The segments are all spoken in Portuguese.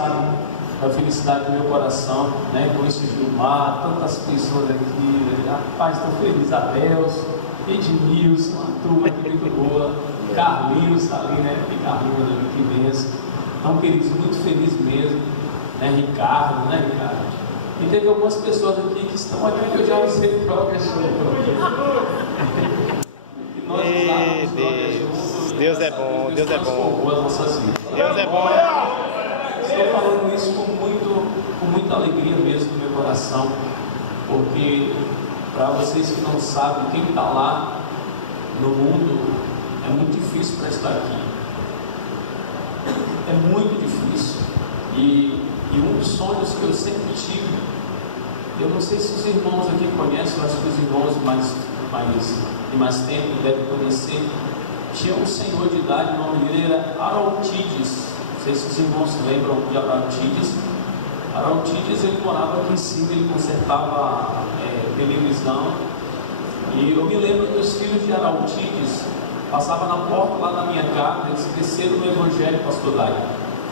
sabem da felicidade do meu coração, né? Com esse Gilmar, tantas pessoas aqui, rapaz, estou feliz, Adeus, Edmilson, uma turma aqui muito boa, Carlinhos está ali, né? Tem Carlinhos ali, que benção. Então, queridos, muito feliz mesmo, né? Ricardo, né, Ricardo? E teve algumas pessoas aqui que estão aqui que eu já não sei qual é a sua. Deus é bom, Deus é bom. Deus é bom. Estou falando isso com muita alegria mesmo no meu coração, porque para vocês que não sabem, quem está lá no mundo é muito difícil para estar aqui. É muito difícil. E um dos sonhos que eu sempre tive, eu não sei se os irmãos aqui conhecem, eu acho que os irmãos de mais tempo devem conhecer. Tinha um senhor de idade, o nome dele era Araltides. Não sei se os irmãos lembram de Araltides. Araltides, ele morava aqui em cima, ele consertava televisão. E eu me lembro que os filhos de Araltides passavam na porta lá da minha casa, eles cresceram no Evangelho, pastor Dai.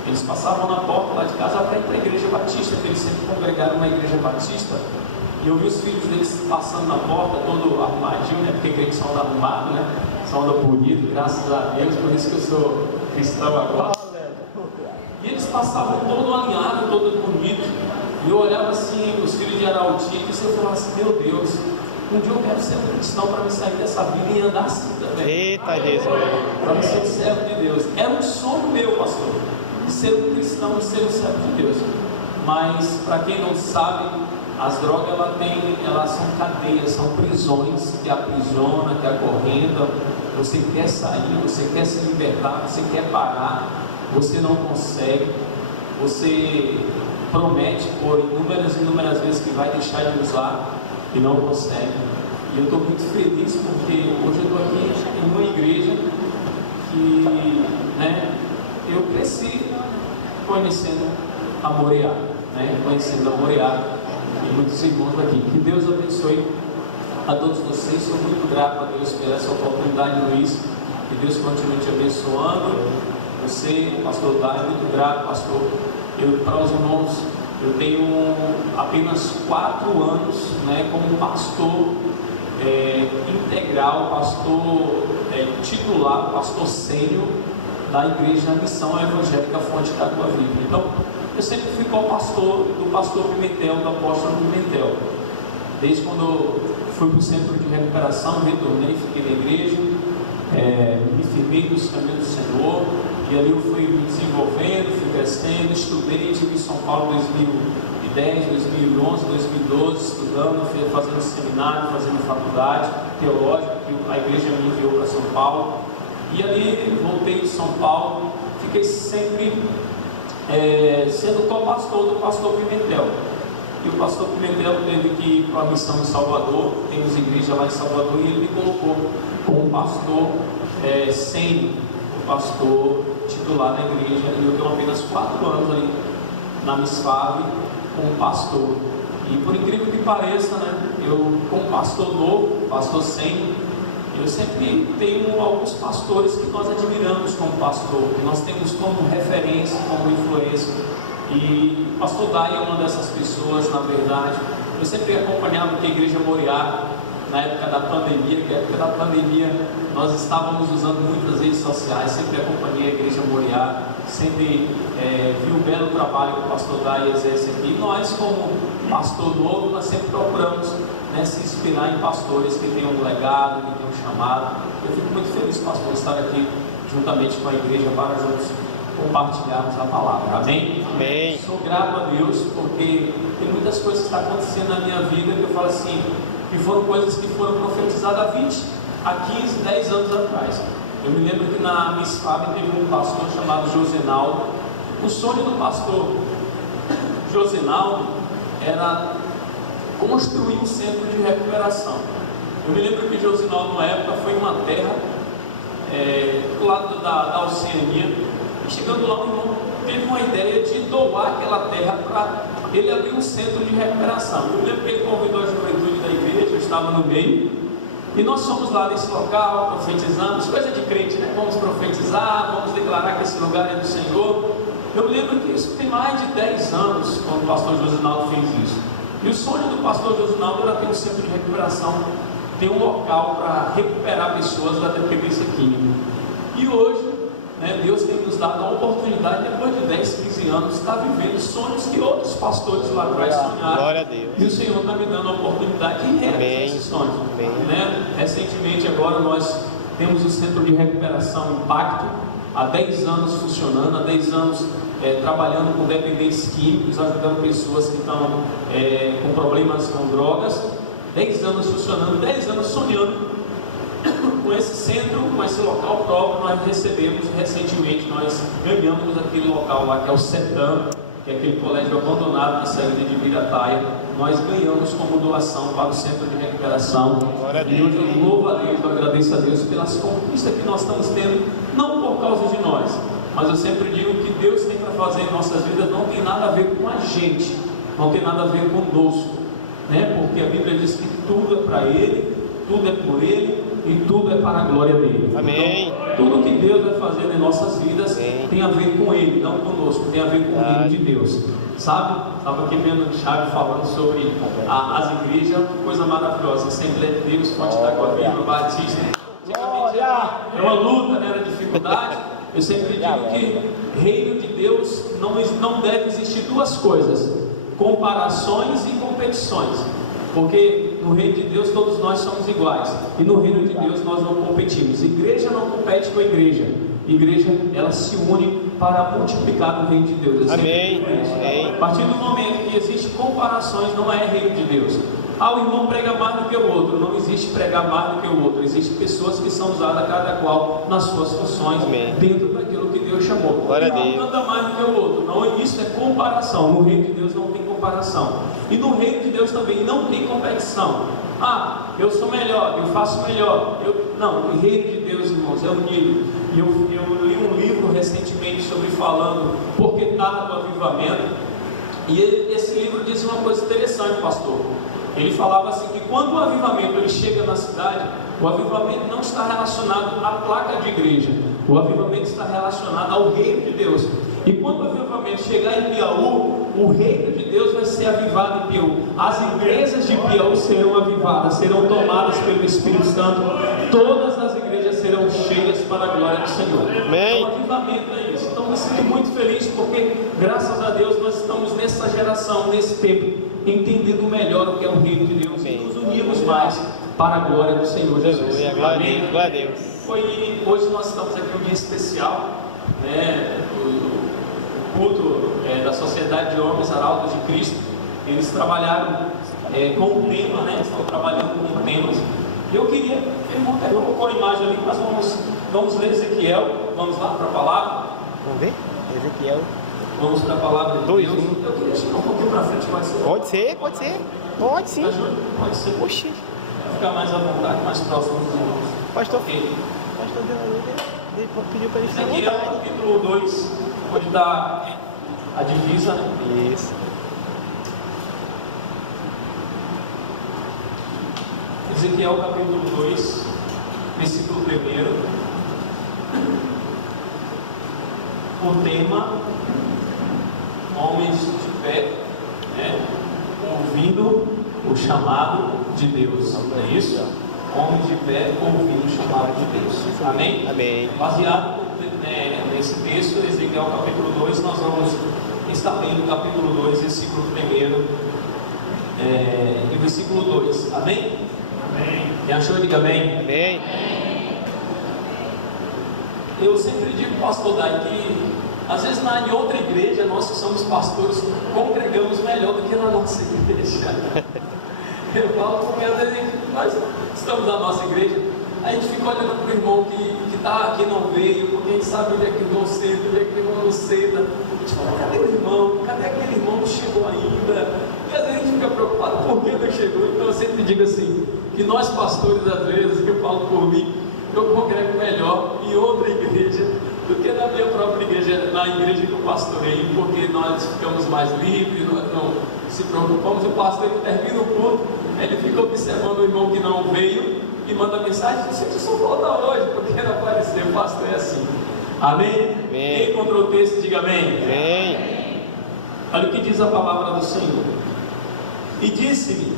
Eles passavam na porta lá de casa para ir para a igreja batista, porque eles sempre congregaram na igreja batista. E eu vi os filhos deles passando na porta, todo arrumadinho, né? Porque crente só anda arrumado, né? Só anda bonito, graças a Deus, por isso que eu sou cristão agora. E eles passavam todo alinhado, todo bonito. E eu olhava assim, os filhos de Araltides, e eu falava assim, meu Deus, um dia eu quero ser um cristão para me sair dessa vida e andar assim também. Eita Jesus! Para me ser um servo de Deus. Era um sonho meu, pastor, de ser um cristão, de ser um servo de Deus. Mas, para quem não sabe, as drogas elas são cadeias, são prisões que aprisiona, que acorrentam. Você quer sair, você quer se libertar, você quer parar, você não consegue. Você promete por inúmeras vezes que vai deixar de usar e não consegue. E eu estou muito feliz porque hoje eu estou aqui em uma igreja que, né, eu cresci conhecendo a Moriá, né, conhecendo a Moriá e muitos irmãos aqui. Que Deus abençoe a todos vocês. Sou muito grato a Deus por essa oportunidade, Luiz. Que Deus continue te abençoando. Você, pastor Dai, muito grato, pastor. Para os irmãos, eu tenho apenas 4 anos, né, como pastor integral, pastor titular, pastor sênior da Igreja Missão Evangélica Fonte da Água Viva. Então, eu sempre fui co-pastor do pastor Pimentel, do apóstolo Pimentel. Desde quando eu fui para o centro de recuperação, retornei, fiquei na igreja, me firmei nos caminhos do Senhor, e ali eu fui me desenvolvendo, fui crescendo, estudei, estive em São Paulo em 2010, 2011, 2012, estudando, fazendo seminário, fazendo faculdade teológica, que a igreja me enviou para São Paulo. E ali voltei de São Paulo, fiquei sempre sendo co-pastor do pastor Pimentel. E o pastor Pimentel teve que ir para a missão em Salvador, temos igreja lá em Salvador, e ele me colocou como pastor sênior, o pastor titular da igreja, e eu tenho apenas 4 anos ali na Misfave como pastor. E por incrível que pareça, né, eu como pastor novo, pastor sênior, eu sempre tenho alguns pastores que nós admiramos como pastor, que nós temos como referência, como influência. E o pastor Dai é uma dessas pessoas, na verdade. Eu sempre acompanhava a Igreja Moriá, na época da pandemia, nós estávamos usando muitas redes sociais, sempre acompanhei a Igreja Moriá, sempre vi o belo trabalho que o pastor Dai exerce aqui. E nós, como pastor novo, nós sempre procuramos, né, se inspirar em pastores que tenham um legado, que tenham um chamado. Eu fico muito feliz, pastor, estar aqui juntamente com a igreja para juntos compartilharmos a palavra. Amém? Amém. Sou grato a Deus porque tem muitas coisas que estão acontecendo na minha vida que eu falo assim, que foram coisas que foram profetizadas há 15, 10 anos atrás. Eu me lembro que na Misfab teve um pastor chamado Josenaldo. O sonho do pastor Josenaldo era construir um centro de recuperação. Eu me lembro que Josenaldo, na época, foi em uma terra do lado da Oceania. Chegando lá, o irmão teve uma ideia de doar aquela terra para ele abrir um centro de recuperação. Eu lembro que ele convidou a juventude da igreja, eu estava no meio, e nós fomos lá nesse local, profetizamos, coisa de crente, né? Vamos profetizar, vamos declarar que esse lugar é do Senhor. Eu lembro que isso tem mais de 10 anos, quando o pastor Josinaldo fez isso. E o sonho do pastor Josinaldo era ter um centro de recuperação, ter um local para recuperar pessoas da dependência química. E hoje, Deus tem nos dado a oportunidade, depois de 10, 15 anos, estar vivendo sonhos que outros pastores lá atrás sonharam. Glória a Deus. E o Senhor está me dando a oportunidade de realizar esses sonhos. Recentemente, agora, nós temos o Centro de Recuperação Impacto, há 10 anos funcionando, há 10 anos trabalhando com dependentes químicos, ajudando pessoas que estão com problemas com drogas. 10 anos funcionando, 10 anos sonhando com esse centro, com esse local próprio. Nós recebemos recentemente, nós ganhamos aquele local lá que é o CETAM, que é aquele colégio abandonado na saída de Virataia. Nós ganhamos como doação para o centro de recuperação. E hoje eu louvo a Deus, eu agradeço a Deus pelas conquistas que nós estamos tendo, não por causa de nós, mas eu sempre digo que Deus tem para fazer em nossas vidas, não tem nada a ver com a gente, não tem nada a ver conosco, porque a Bíblia diz que tudo é para Ele, tudo é por Ele e tudo é para a glória dele. Amém. Então, tudo que Deus vai fazer em nossas vidas tem a ver com Ele, não conosco, tem a ver com o reino de Deus. Sabe? Estava aqui vendo o Thiago falando sobre as igrejas, que coisa maravilhosa. Assembleia de Deus, Fonte da Água Viva, Batista. Antigamente era uma luta, era dificuldade. Eu sempre digo que reino de Deus não deve existir duas coisas: comparações e competições. Porque no reino de Deus todos nós somos iguais, e no reino de Deus nós não competimos. Igreja não compete com a igreja. Igreja, ela se une para multiplicar o reino de Deus. Amém. Amém. A partir do momento que existe comparações, não é reino de Deus. O irmão prega mais do que o outro. Não existe pregar mais do que o outro. Existem pessoas que são usadas cada qual nas suas funções, dentro daquilo que Deus chamou. Um canta mais do que o outro. Não, isso é comparação. No reino de Deus não tem comparação. E no reino de Deus também não tem competição. Eu sou melhor, eu faço melhor. Não, o reino de Deus, irmãos, é unido. E eu li um livro recentemente sobre falando por que tarda o avivamento. E esse livro diz uma coisa interessante, pastor. Ele falava assim que quando o avivamento ele chega na cidade, o avivamento não está relacionado à placa de igreja. O avivamento está relacionado ao reino de Deus. E quando o avivamento chegar em Piauí, o reino de Deus vai ser avivado em Piauí. As igrejas de Piauí serão avivadas, serão tomadas pelo Espírito Santo. Todas as igrejas serão cheias para a glória do Senhor. Amém. Então, avivamento é isso. Então, me sinto muito feliz porque, graças a Deus, nós estamos nessa geração, nesse tempo, entendendo melhor o que é o reino de Deus. E nos unimos mais para a glória do Senhor Jesus. Amém. Glória a Deus. Hoje nós estamos aqui um dia especial, o culto da Sociedade de Homens Arautos de Cristo. Eles trabalharam com um tema, estão trabalhando com temas. Eu queria, irmão, até colocou a imagem ali, mas vamos ler Ezequiel. Vamos lá para a palavra. Vamos ver? Ezequiel. Vamos para a palavra de Deus. Eu queria chegar um pouquinho para frente, pode ser? Pode ser. Pode sim. Pode ser. Oxi. Vai ficar mais à vontade, mais próximo dos irmãos. Pastor, okay. Pastor pediu para ele ficar à Aqui é o capítulo 2, onde está a divisa, Isso. Ezequiel capítulo 2, versículo 1. O tema: homens de fé, ouvindo o chamado de Deus. É isso? Homens de fé ouvindo o chamado de Deus. Amém? Amém. Baseado nesse texto, Ezequiel capítulo 2, nós vamos estar lendo o capítulo 2, versículo 1 e versículo 2. Amém? Amém. Quem achou, diga amém. Amém. Eu sempre digo, pastor Dai, que às vezes em outra igreja, nós que somos pastores, congregamos melhor do que na nossa igreja. Eu falo porque às vezes nós estamos na nossa igreja, a gente fica olhando para o irmão que está aqui, não veio, porque a gente sabe onde é que o irmão senta, onde é que o irmão não senta. A gente fala, cadê o irmão? Cadê aquele irmão que não chegou ainda? E às vezes a gente fica preocupado, por que não chegou? Então eu sempre digo assim, que nós pastores, às vezes, que eu falo por mim, eu congrego melhor em outra igreja do que na minha própria igreja, na igreja que eu pastorei, porque nós ficamos mais livres, nós não se preocupamos. O pastor, ele termina o culto, ele fica observando o irmão que não veio e manda mensagem: você só volta hoje, porque não apareceu. O pastor é assim. Amém? Amém. Quem encontrou o texto, diga amém. Amém. Olha o que diz a palavra do Senhor. E disse-me: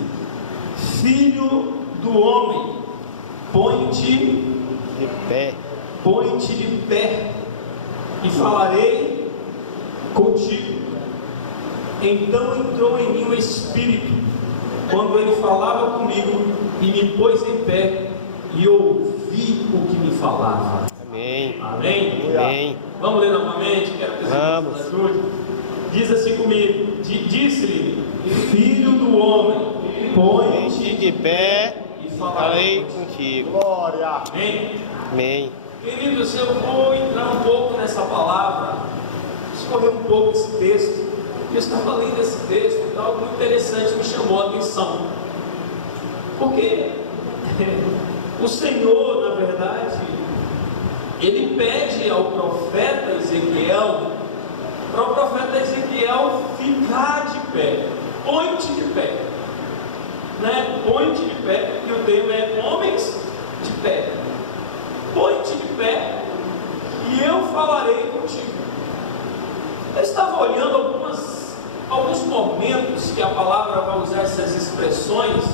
filho do homem, põe-te De pé. de pé, e falarei contigo. Então entrou em mim o Espírito, quando ele falava comigo, e me pôs em pé, e ouvi o que me falava. Amém. Amém? Amém. Vamos ler novamente, quero que Vamos. você nos ajude. Diz assim comigo: disse-lhe, filho do homem, põe-te Põe-te de pé e e falarei falarei contigo. Glória. Amém? Amém. Queridos, eu vou entrar um pouco nessa palavra, escorrer um pouco esse texto. Eu estava lendo esse texto, algo muito interessante me chamou a atenção, porque o Senhor, na verdade, ele pede ao profeta Ezequiel, para o profeta Ezequiel ficar de pé, põe-te de pé, né? Põe-te de pé, e o termo é homens de pé, põe-te de pé, e eu falarei contigo. Eu estava olhando alguns momentos que a palavra vai usar essas expressões,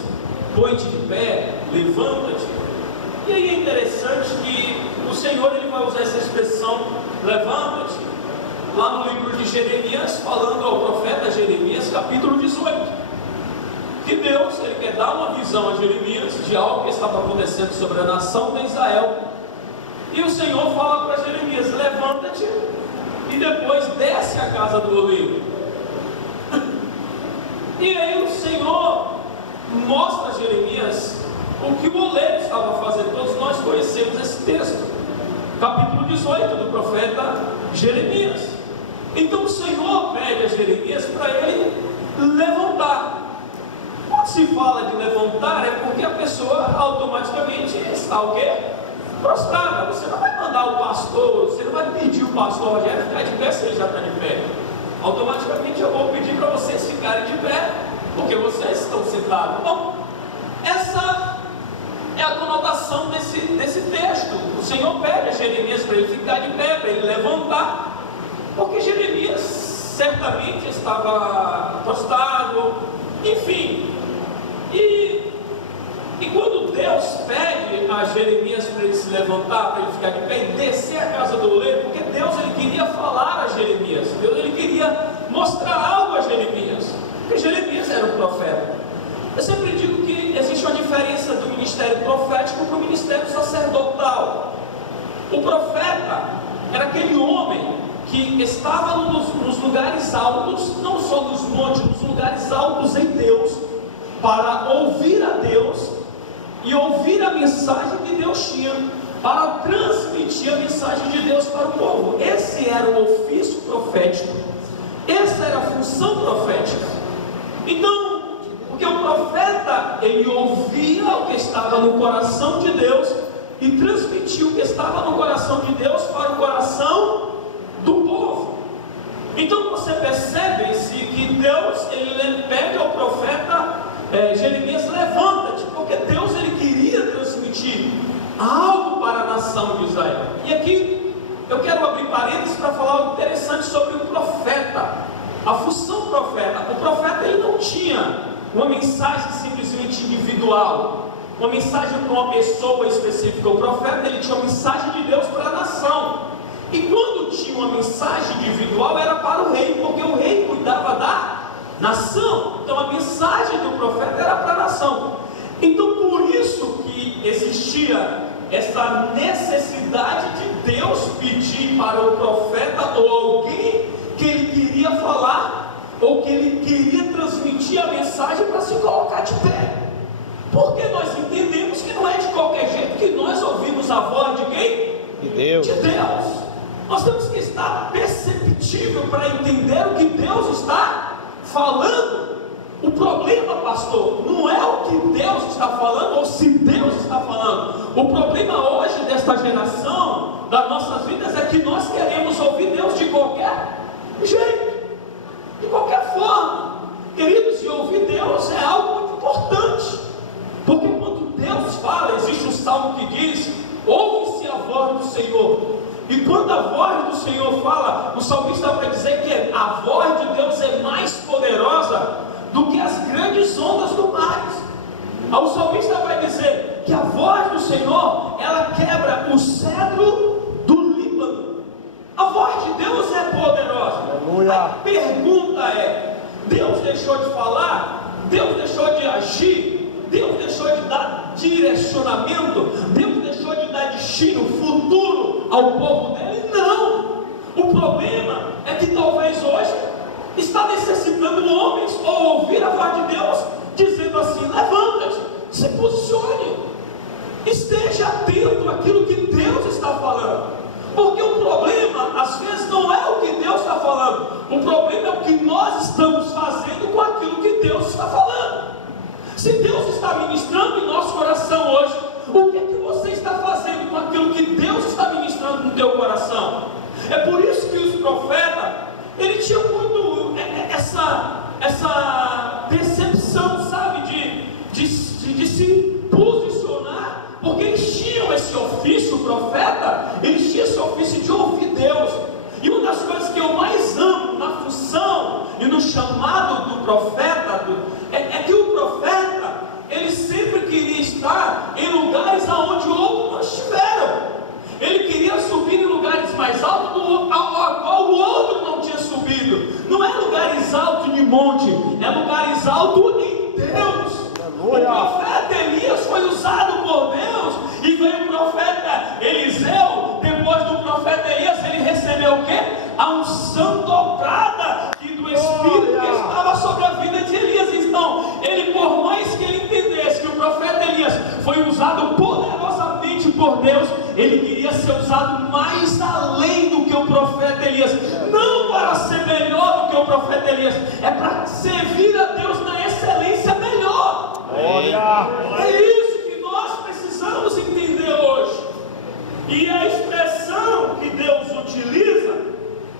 põe-te de pé, levanta-te, e aí é interessante que o Senhor ele vai usar essa expressão, levanta-te, lá no livro de Jeremias, falando ao profeta Jeremias, capítulo 18, que Deus ele quer dar uma visão a Jeremias de algo que estava acontecendo sobre a nação de Israel, e o Senhor fala para Jeremias: levanta-te, e depois desce a casa do oleiro. E aí o Senhor mostra a Jeremias o que o oleiro estava fazendo. Todos nós conhecemos esse texto, capítulo 18 do profeta Jeremias. Então o Senhor pede a Jeremias para ele levantar. Quando se fala de levantar, é porque a pessoa automaticamente está o quê? Prostrada. Você não vai mandar o pastor, você não vai pedir o pastor Rogério ficar de pé se ele já está de pé. Automaticamente eu vou pedir para vocês ficarem de pé, porque vocês estão sentados. Então, essa é a conotação desse texto. O Senhor pede a Jeremias para ele ficar de pé, para ele levantar, porque Jeremias certamente estava prostrado, enfim. E quando Deus pede a Jeremias para ele se levantar, para ele ficar de pé e descer a casa do oleiro, porque Deus ele queria falar a Jeremias, Deus ele queria mostrar algo a Jeremias, porque Jeremias era um profeta. Eu sempre digo que existe uma diferença do ministério profético para o ministério sacerdotal. O profeta era aquele homem que estava nos lugares altos, não só nos montes, nos lugares altos em Deus, para ouvir a Deus e ouvir a mensagem que Deus tinha, para transmitir a mensagem de Deus para o povo. Esse era o ofício profético, essa era a função profética. Então, porque o profeta, ele ouvia o que estava no coração de Deus e transmitia o que estava no coração de Deus para o coração do povo. Então você percebe-se que Deus, ele pede ao profeta Jeremias: levanta-te, porque Deus ele queria transmitir algo para a nação de Israel. E aqui eu quero abrir parênteses para falar algo interessante sobre o profeta, a função do profeta. O profeta ele não tinha uma mensagem simplesmente individual, uma mensagem para uma pessoa específica. O profeta ele tinha uma mensagem de Deus para a nação, e quando tinha uma mensagem individual era para o rei, porque o rei cuidava da nação. Então a mensagem do profeta era para a nação. Então por isso que existia essa necessidade de Deus pedir para o profeta ou alguém que ele queria falar, ou que ele queria transmitir a mensagem, para se colocar de pé, porque nós entendemos que não é de qualquer jeito que nós ouvimos a voz de quem? De Deus. De Deus. Nós temos que estar perceptível para entender o que Deus está falando. O problema, pastor, não é o que Deus está falando ou se Deus está falando. O problema hoje desta geração, das nossas vidas, é que nós queremos ouvir Deus de qualquer jeito, de qualquer forma. Queridos, e ouvir Deus é algo muito importante, porque quando Deus fala, existe um salmo que diz: ouve-se a voz do Senhor E quando a voz do Senhor fala, o salmista vai dizer que a voz de Deus é mais poderosa do que as grandes ondas do mar. O salmista vai dizer que a voz do Senhor, ela quebra o cedro do Líbano. A voz de Deus é poderosa. Aleluia. A pergunta é: Deus deixou de falar? Deus deixou de agir? Deus deixou de dar direcionamento? Deus deixou de dar destino, futuro ao povo dele? Não. O problema é que talvez hoje está necessitando homens ou ouvir a voz de Deus dizendo assim: levanta-te, se posicione, esteja atento àquilo que Deus está falando. Porque o problema às vezes não é o que Deus está falando, o problema é o que nós estamos fazendo com aquilo que Deus está falando. Se Deus está ministrando em nosso coração hoje, o que é que você está fazendo com aquilo que Deus está ministrando no teu coração? É por isso que os profetas, eles tinham muito essa percepção, sabe, de se posicionar, porque eles tinham esse ofício, o profeta, eles tinham esse ofício de ouvir Deus. E uma das coisas que eu mais amo na função e no chamado do profeta é que o profeta, ele sempre queria estar em lugares aonde outros não estiveram. Ele queria subir em lugares mais altos, ao qual o outro não tinha subido. Não é lugares altos de monte, é lugares altos em Deus. O profeta Elias foi usado por Deus, e veio o profeta Eliseu. Depois do profeta Elias, ele recebeu o quê? A unção dobrada do Espírito que estava sobre a vida de Elias. Então, ele, por mais que ele entendesse que o profeta Elias foi usado poderosamente por Deus, ele queria ser usado mais além do que o profeta Elias. Não para ser melhor do que o profeta Elias, é para servir a Deus na excelência melhor. É isso que nós precisamos entender hoje. E a expressão que Deus utiliza,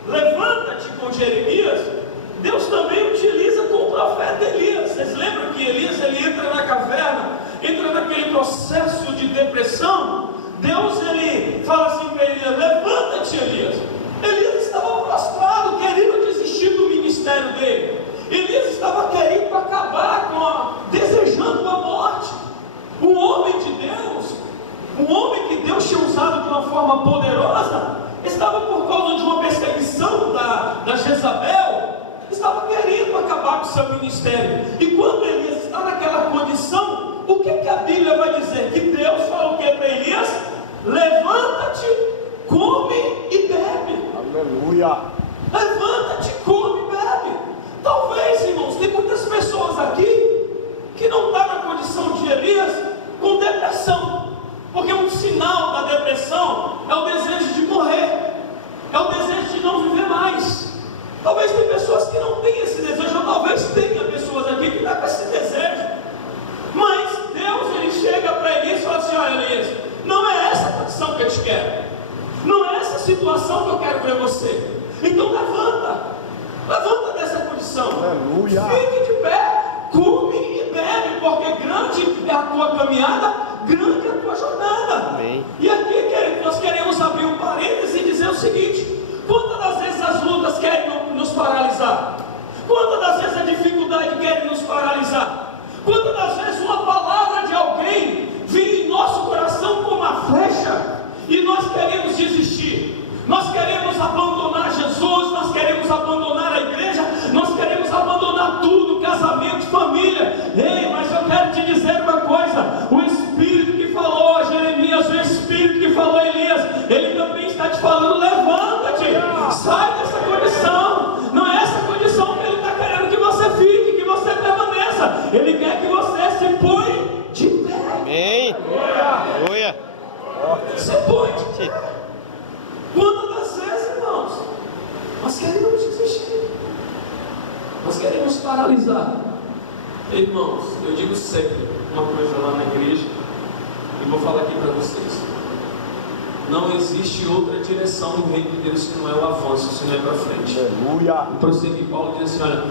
levanta-te, com Jeremias, Deus também utiliza com o profeta Elias. Vocês lembram que Elias, ele entra na caverna, entra naquele processo de depressão? Deus, ele fala assim para Elias: levanta-te, Elias. Elias estava prostrado, querendo desistir do ministério dele. Elias estava querendo acabar desejando a morte. Um homem de Deus, um homem que Deus tinha usado de uma forma poderosa, estava por causa de uma perseguição da Jezabel, estava querendo acabar com o seu ministério. E quando Elias está naquela condição, o que a Bíblia vai dizer? Que Deus fala o que para Elias? Levanta-te, come e bebe. Aleluia. Levanta-te, come e bebe. Talvez, irmãos, tem muitas pessoas aqui que não estão na condição de Elias, com depressão. Porque um sinal da depressão é o desejo de morrer, é o desejo de não viver mais. Talvez tem pessoas que não têm esse desejo, ou talvez tenha pessoas aqui que estão com esse desejo. Mas Deus, ele chega para Elias e fala assim: olha, Elias, não é essa a condição que eu te quero, não é essa situação que eu quero ver você. Então levanta dessa condição. Aleluia. Fique de pé, come e bebe, porque grande é a tua caminhada, grande é a tua jornada. Amém. E aqui, querido, nós queremos abrir um parêntese e dizer o seguinte: quantas das vezes as lutas querem nos paralisar? Quantas das vezes a dificuldade quer nos paralisar? Quantas das vezes uma palavra de alguém vem em nosso coração como uma flecha e nós queremos desistir? Nós queremos abandonar Jesus, nós queremos abandonar a igreja, nós queremos abandonar tudo, casamento, família. Ei, mas eu quero te dizer uma coisa: o Espírito que falou a Jeremias, o Espírito que falou a Elias, ele também está te falando: levanta-te, sai dessa condição. Não é essa condição que ele está querendo que você fique, que você permaneça. Ele quer que você se põe de pé. Amém. Aleluia. Se põe de pé. Quantas das vezes, irmãos, nós queremos desistir, nós queremos paralisar. Irmãos, eu digo sempre uma coisa lá na igreja, e vou falar aqui para vocês: não existe outra direção no reino de Deus que não é o avanço, se não é para frente. Aleluia. E prosseguir, Paulo diz assim: olha,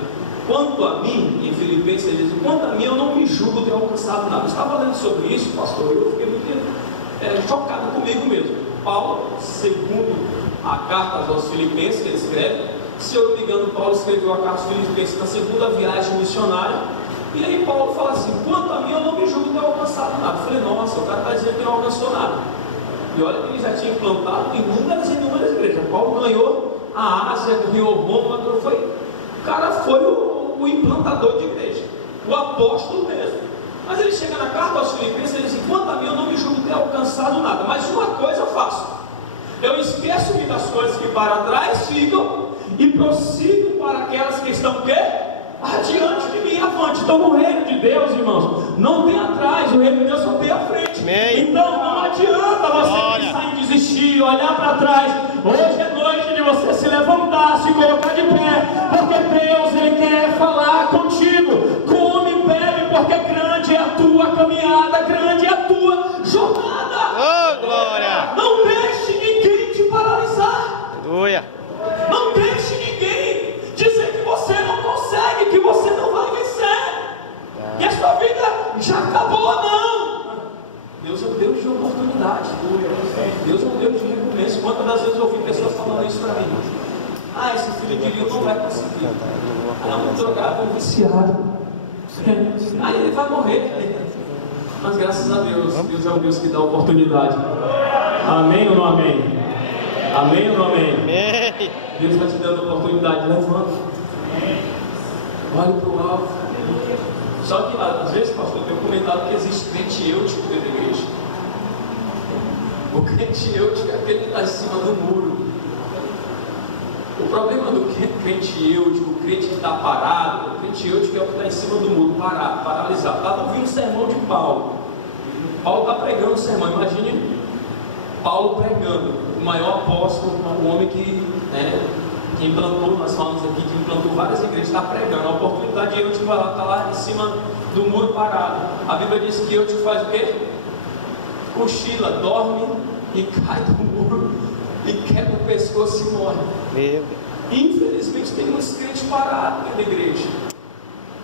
quanto a mim, em Filipenses ele diz: quanto a mim, eu não me julgo ter alcançado nada. Eu estava lendo sobre isso, pastor, eu fiquei muito chocado comigo mesmo. Paulo, segundo a carta aos Filipenses que ele escreve, se eu não me engano, Paulo escreveu a carta aos Filipenses na segunda viagem missionária. E aí Paulo fala assim: quanto a mim, eu não me julgo ter alcançado nada. Eu falei: nossa, o cara está dizendo que não alcançou nada. E olha que ele já tinha implantado inúmeras e inúmeras igrejas. Paulo ganhou a Ásia, ganhou Roma, o cara foi o implantador de igreja, o apóstolo mesmo. Mas ele chega na carta aos Filipenses e diz assim: quanto a mim, eu não me julgo ter alcançado nada, mas uma coisa eu faço: eu esqueço-me das coisas que para trás ficam e prossigo para aquelas que estão o quê? Adiante de mim, avante. Então no reino de Deus, irmãos, não tem atrás, o reino de Deus só tem à frente. Então não adianta você pensar em desistir, olhar para trás. Hoje é noite de você se levantar, se colocar de pé, porque Deus, Ele quer falar contigo. Come e bebe, porque grande é a tua caminhada, grande é a tua jornada. Oh, glória! Não deixe ninguém te paralisar. Aleluia! Não deixe ninguém dizer que você não consegue, que você não vai vencer, que a sua vida já acabou. Não! Deus é um Deus de oportunidade. Deus é um Deus de recomeço. Quantas das vezes eu ouvi pessoas falando isso para mim? Ah, esse filho de Deus não vai conseguir. É um drogado, um viciado. Aí ele vai morrer. Mas graças a Deus, Deus é um Deus que dá oportunidade. Amém ou não amém? Amém ou não amém? Amém. Deus está te dando oportunidade. Levanta. Olhe para o alvo. Só que às vezes, pastor, eu tenho comentado que existe crente eutico dentro da igreja. O crente eutico é aquele que está em cima do muro. O problema do crente eutico, o crente que está parado, o crente eutico é o que está em cima do muro, parado, paralisado. Estava ouvindo o sermão de Paulo. Paulo está pregando o sermão. Imagine Paulo pregando, o maior apóstolo, o homem que implantou, nós falamos aqui que implantou várias igrejas, está pregando. A oportunidade de eutico vai lá, está lá em cima do muro parado. A Bíblia diz que eutico faz o quê? Cochila, dorme e cai do muro e quebra o pescoço e morre. Infelizmente tem muitos crentes parados dentro da igreja.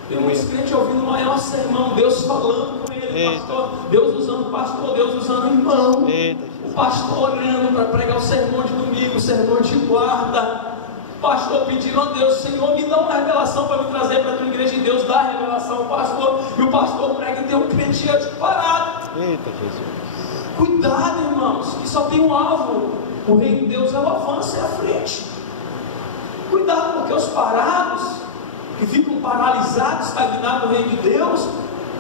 Tem muitos crentes ouvindo o maior sermão, Deus falando com ele, pastor, Deus usando o pastor, Deus usando o irmão, o pastor orando para pregar o sermão de domingo, o sermão de quarta, o pastor pedindo a Deus: Senhor, me dá uma revelação para me trazer para a tua igreja. E Deus dá a revelação ao pastor, e o pastor prega e tem um crente parado. Eita, Jesus! Cuidado, irmãos, que só tem um alvo. O reino de Deus é o avanço, é a frente. Cuidado, porque os parados, que ficam paralisados, estagnados no reino de Deus,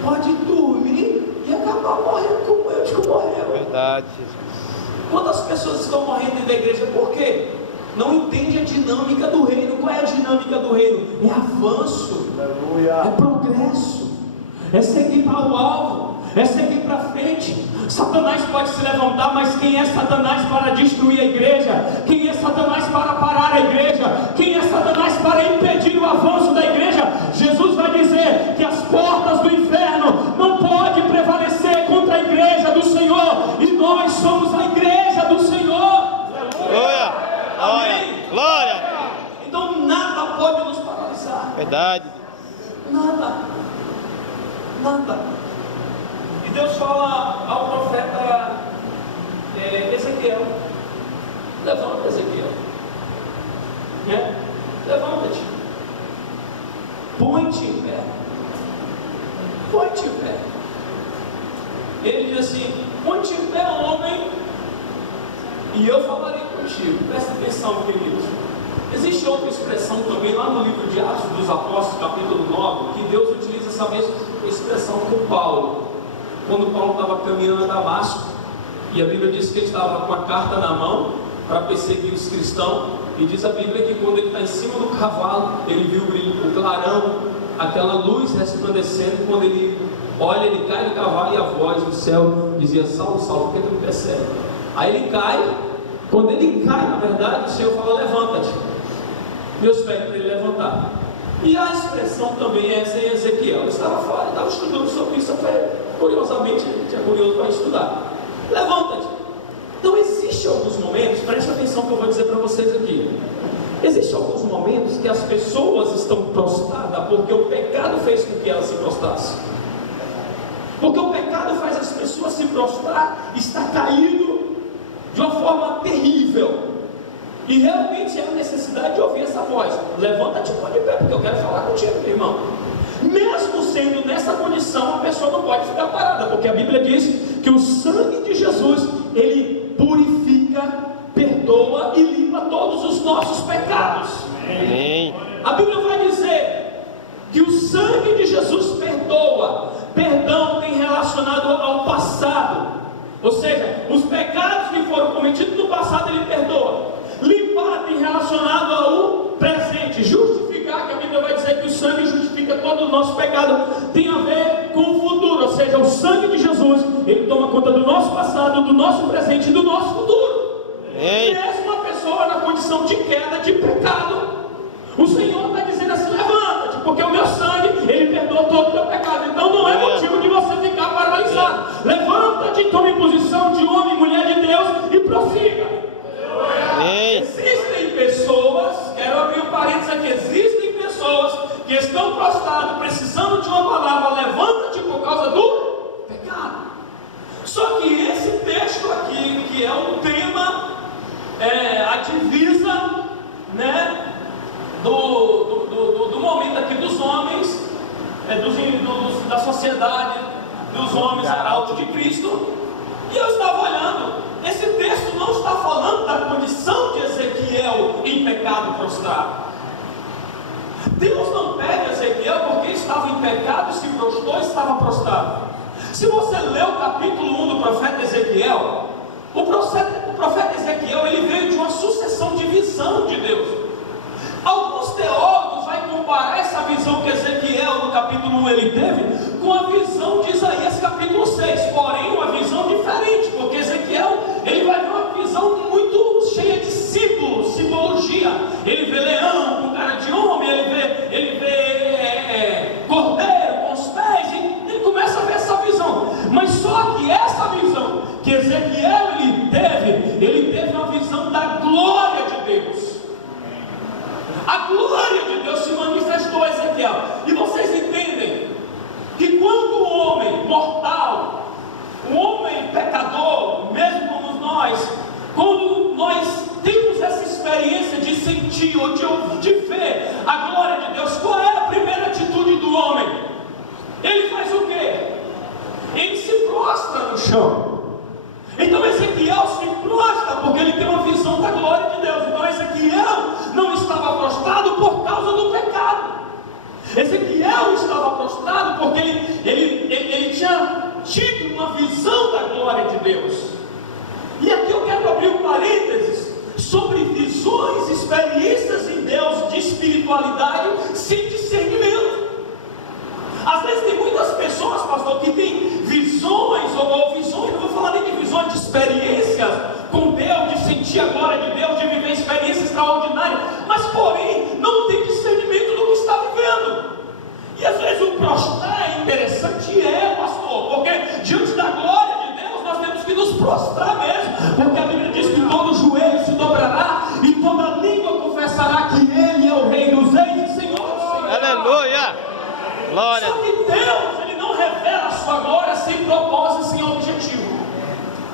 pode dormir e acabar morrendo como o eutico morreu. Verdade, Jesus. Quantas pessoas estão morrendo dentro da igreja? Por quê? Não entende a dinâmica do reino. Qual é a dinâmica do reino? É avanço, é progresso, é seguir para o alvo, é seguir para frente. Satanás pode se levantar, mas quem é Satanás para destruir a igreja? Quem é Satanás para parar a igreja? Quem é Satanás para impedir o avanço da igreja? Jesus vai dizer que as portas do inferno não podem prevalecer contra a igreja do Senhor, e nós somos a igreja do Senhor. Glória! Amém? Glória! Então nada pode nos paralisar. Verdade. Nada. E Deus fala ao profeta Ezequiel: levanta, Ezequiel, levanta-te, põe-te em pé, põe-te em pé. Ele diz assim: põe-te em pé, homem, e eu falarei contigo. Presta atenção, queridos. Existe outra expressão também lá no livro de Atos dos Apóstolos, capítulo 9, que Deus utiliza essa mesma expressão com Paulo. Quando Paulo estava caminhando a Damasco, e a Bíblia diz que ele estava com a carta na mão para perseguir os cristãos, e diz a Bíblia que quando ele está em cima do cavalo, ele viu o clarão, aquela luz resplandecendo. Quando ele olha, ele cai do cavalo, e a voz do céu dizia: Saulo, Saulo, por que tu me persegue? Aí ele cai. Quando ele cai, na verdade, o Senhor fala: levanta-te. Deus pede para ele levantar. E a expressão também é essa em Ezequiel. Eu estava fora, estava estudando sobre isso até, curiosamente, a gente é curioso para estudar. Levanta-te. Então existem alguns momentos, preste atenção que eu vou dizer para vocês aqui. Existem alguns momentos que as pessoas estão prostradas porque o pecado fez com que elas se prostrassem. Porque o pecado faz as pessoas se prostrar, está caído, de uma forma terrível. E realmente é a necessidade de ouvir essa voz. Levanta-te e põe de pé, porque eu quero falar contigo, meu irmão. Mesmo sendo nessa condição, a pessoa não pode ficar parada, porque a Bíblia diz que o sangue de Jesus, ele purifica, perdoa e limpa todos os nossos pecados. Amém. A Bíblia vai dizer que o sangue de Jesus perdoa. Perdão tem relacionado ao passado, ou seja, os pecados que foram cometidos no passado ele perdoa. Limpar tem relacionado ao presente. Justificar, que a Bíblia vai dizer que o sangue justifica todo o nosso pecado, tem a ver com o futuro, ou seja, o sangue de Jesus, ele toma conta do nosso passado, do nosso presente e do nosso futuro. Mesmo uma pessoa na condição de queda, de pecado, o Senhor está dizendo assim: levanta-te, porque o meu sangue, ele perdoa todo o teu pecado. Então não é motivo de você ficar paralisado. Levanta-te, tome posição de homem e mulher de Deus e prossiga. Existem pessoas, quero abrir um parênteses aqui, existem pessoas que estão prostradas, precisando de uma palavra: levanta-te, por causa do pecado. Só que esse texto aqui, que é um tema, a divisa, né, do momento aqui dos homens, da sociedade, dos homens arautos de Cristo. E eu estava olhando, esse texto não está falando da condição de Ezequiel em pecado prostrado. Deus não pega Ezequiel porque estava em pecado, se prostrou, estava prostrado. Se você lê o capítulo 1 do profeta Ezequiel, o profeta Ezequiel, ele veio de uma sucessão de visão de Deus. Alguns teólogos vão comparar essa visão que Ezequiel no capítulo 1 ele teve com a visão de Isaías capítulo 6, porém uma visão diferente, porque Ezequiel ele vai ver uma visão muito cheia de símbolos, simbologia. Ele vê leão com cara de homem, ele vê cordeiro com os pés, e ele começa a ver essa visão. Mas só que essa visão que Ezequiel ele teve uma visão da glória de Deus. A glória de Deus se manifestou a Ezequiel. E vocês entendem que quando o homem mortal, o homem pecador, mesmo como nós, quando nós temos essa experiência de sentir ou de ver a glória de Deus, qual é a primeira atitude do homem? Ele faz o quê? Ele se prostra no chão. Então Ezequiel se prostra porque ele tem uma visão da glória de Deus. Então Ezequiel não estava prostrado por causa do pecado. Ezequiel estava prostrado porque ele tinha tido uma visão da glória de Deus. E aqui eu quero abrir um parênteses sobre visões, experiências em Deus de espiritualidade sem discernimento. Às vezes tem muitas pessoas, pastor, que têm visões, ou visões, não vou falar nem de visões, de experiências com Deus, de sentir a glória de Deus, de viver experiências extraordinárias, mas porém não tem discernimento do que está vivendo. E às vezes o prostrar é interessante, pastor, porque diante da glória de Deus nós temos que nos prostrar mesmo, porque a Bíblia diz que todo joelho se dobrará e toda língua confessará que Ele é o Rei dos Reis e Senhor dos Senhores. Aleluia! Glória. Só que Deus, ele não revela a sua glória sem propósito, sem objetivo.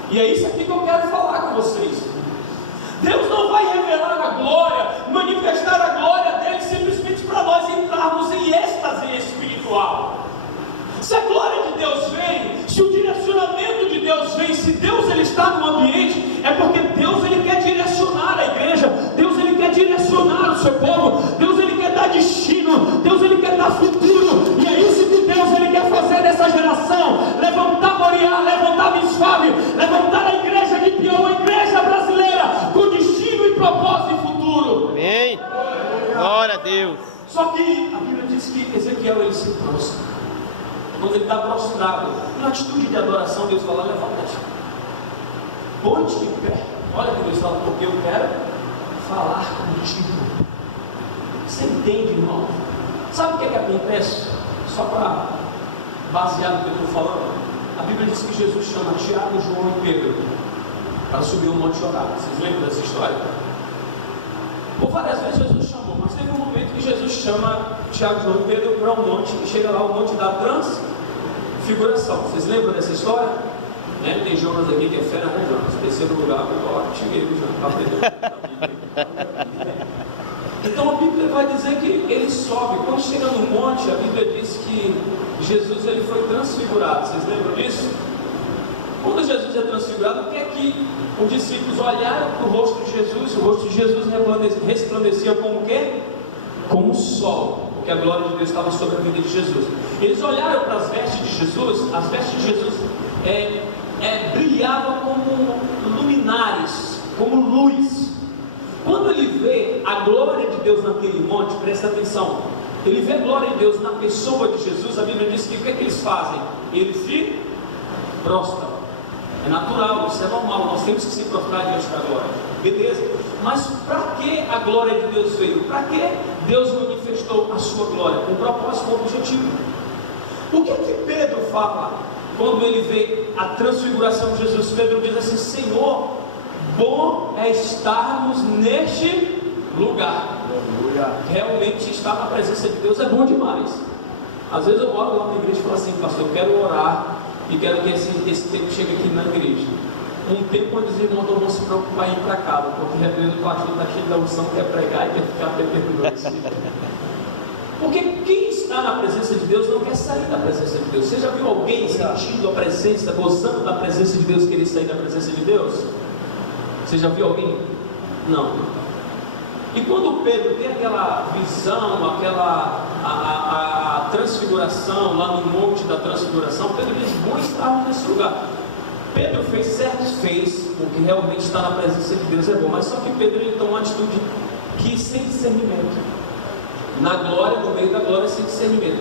E é isso aqui que eu quero falar com vocês. Deus não vai revelar a glória, manifestar a glória dele simplesmente para nós entrarmos em êxtase espiritual. Se a glória de Deus vem, se o direcionamento de Deus vem, se Deus ele está no ambiente, é porque Deus ele quer direcionar a igreja, Deus ele quer direcionar o seu povo, Deus ele quer dar destino, Deus ele quer dar futuro. E é isso que Deus ele quer fazer nessa geração: levantar Moriá, levantar Misfave, levantar a igreja de Piauí, a igreja brasileira com destino e propósito e futuro. Amém. Glória a Deus. Só que a Bíblia diz que Ezequiel ele se prostra. Quando ele está prostrado, na atitude de adoração, Deus fala: levanta-te, põe-te em pé. Olha que Deus fala: porque eu quero falar contigo. Você entende, irmão? Sabe o que acontece? Só para basear no que eu estou falando, a Bíblia diz que Jesus chama Tiago, João e Pedro para subir o monte orar. Vocês lembram dessa história? Por várias vezes Jesus chamou, mas teve um momento que Jesus chama Tiago, João e Pedro para um monte, e chega lá o monte da transfiguração. Vocês lembram dessa história? Né? Tem Jonas aqui que é fera, né, Jonas? Terceiro lugar, eu cheguei, já aprendeu. Então a Bíblia vai dizer que ele sobe. Quando chega no monte, a Bíblia diz que Jesus ele foi transfigurado. Vocês lembram disso? Quando Jesus é transfigurado, o que é que os discípulos olharam para o rosto de Jesus? O rosto de Jesus resplandecia como o quê? Como o sol, porque a glória de Deus estava sobre a vida de Jesus. Eles olharam para as vestes de Jesus. As vestes de Jesus brilhavam como luminares, como luz. Quando ele vê a glória de Deus naquele monte, presta atenção, ele vê a glória de Deus na pessoa de Jesus. A Bíblia diz que o que é que eles fazem? Eles se prostram. É natural, isso é normal, nós temos que se prostrar diante da glória. Beleza, mas para que a glória de Deus veio? Para que Deus manifestou a sua glória? Com propósito, com objetivo. O que é que Pedro fala quando ele vê a transfiguração de Jesus? Pedro diz assim: Senhor, bom é estarmos neste lugar. Realmente estar na presença de Deus é bom demais. Às vezes eu oro lá na igreja e falo assim: pastor, eu quero orar e quero que esse tempo chegue aqui na igreja. Um tempo onde os irmãos não vão se preocupar em ir para casa, porque às vezes o pastor está cheio da unção, quer pregar e quer ficar bebendo noite. Porque quem está na presença de Deus não quer sair da presença de Deus. Você já viu alguém sentindo a presença, gozando da presença de Deus, querer sair da presença de Deus? Você já viu alguém? Não. E quando Pedro tem aquela visão, a transfiguração, lá no monte da transfiguração, Pedro diz: bom estarmos nesse lugar. Pedro fez, porque realmente estar na presença de Deus é bom, mas só que Pedro ele toma uma atitude que sem discernimento. Na glória, no meio da glória, sem discernimento.